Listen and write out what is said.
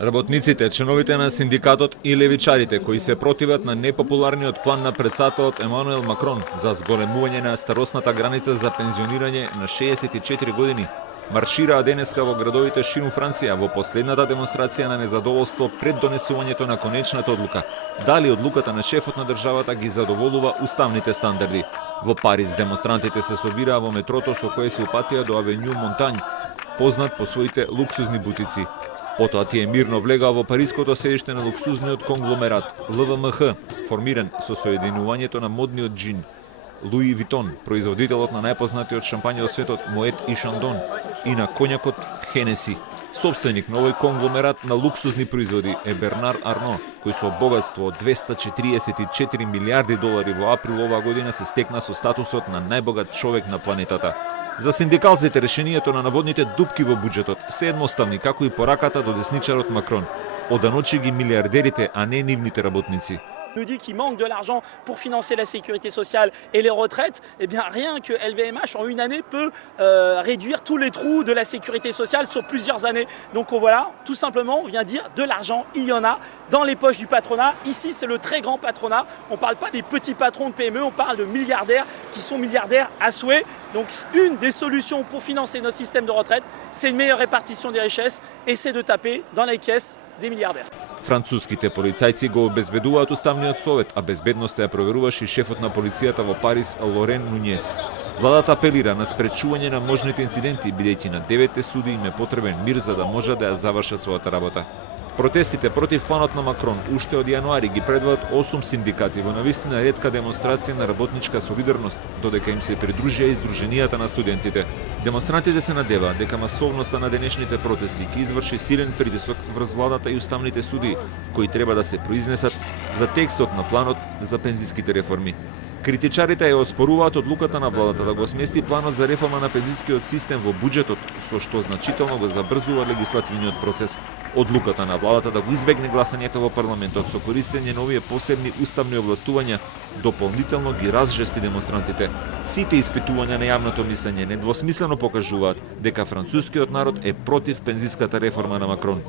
Работниците, членовите на синдикатот и левичарите кои се противат на непопуларниот план на претседателот Емануел Макрон за зголемување на старосната граница за пензионирање на 64 години, маршираа денеска во градовите ширум Франција во последната демонстрација на незадоволство пред донесувањето на конечната одлука. Дали одлуката на шефот на државата ги задоволува уставните стандарди. Во Париз демонстрантите се собираа во метрото со кое се упатија до Авеню Монтањ, познат по своите луксузни бутици. Потоа тие мирно влегаа во париското седиште на луксузниот конгломерат ЛВМХ, формиран со соединувањето на модниот джин Луи Витон, производителот на најпознатиот шампање во светот Moet и Шандон, и на коњакот Хенеси. Собственик на овој конгломерат на луксузни производи е Бернар Арно, кој со богатство од 244 милиарди долари во април оваа година се стекна со статусот на најбогат човек на планетата. За синдикалците решението на наводните дупки во буџетот се едноставни, како и пораката до десничарот Макрон. Оданочи ги милиардерите, а не нивните работници. Nous dit qu'il manque de l'argent pour financer la sécurité sociale et les retraites, eh bien rien que LVMH en une année peut réduire tous les trous de la sécurité sociale sur plusieurs années. Donc voilà, tout simplement, on vient dire de l'argent, il y en a dans les poches du patronat. Ici, c'est le très grand patronat. On ne parle pas des petits patrons de PME, on parle de milliardaires qui sont milliardaires à souhait. Donc une des solutions pour financer notre système de retraite, c'est une meilleure répartition des richesses et c'est de taper dans les caisses des milliardaires. Француските полицајци го обезбедуваат уставниот совет, а безбедноста ја проверуваше и шефот на полицијата во Париз Лорен Нунјес. Владата апелира на спречување на можните инциденти, бидејќи на 9 суди им е потребен мир за да може да ја завршат својата работа. Протестите против планот на Макрон уште од јануари ги предводат 8 синдикати во навистина ретка демонстрација на работничка солидарност, додека им се придружија и Сдруженијата на студентите. Демонстрантите се надеваат дека масовноста на денешните протести ќе изврши силен притисок врз владата и уставните суди, кои треба да се произнесат за текстот на планот за пензиските реформи. Критичарите ја оспоруваат одлуката на владата да го смести планот за реформа на пензискиот систем во буџетот, со што значително го забрзува легислативниот процес. Одлуката на владата да го избегне гласањето во парламентот со користење на овие посебни уставни овластувања дополнително ги разжести демонстрантите. Сите испитувања на јавното мислење недвосмислено покажуваат дека францускиот народ е против пензиската реформа на Макрон.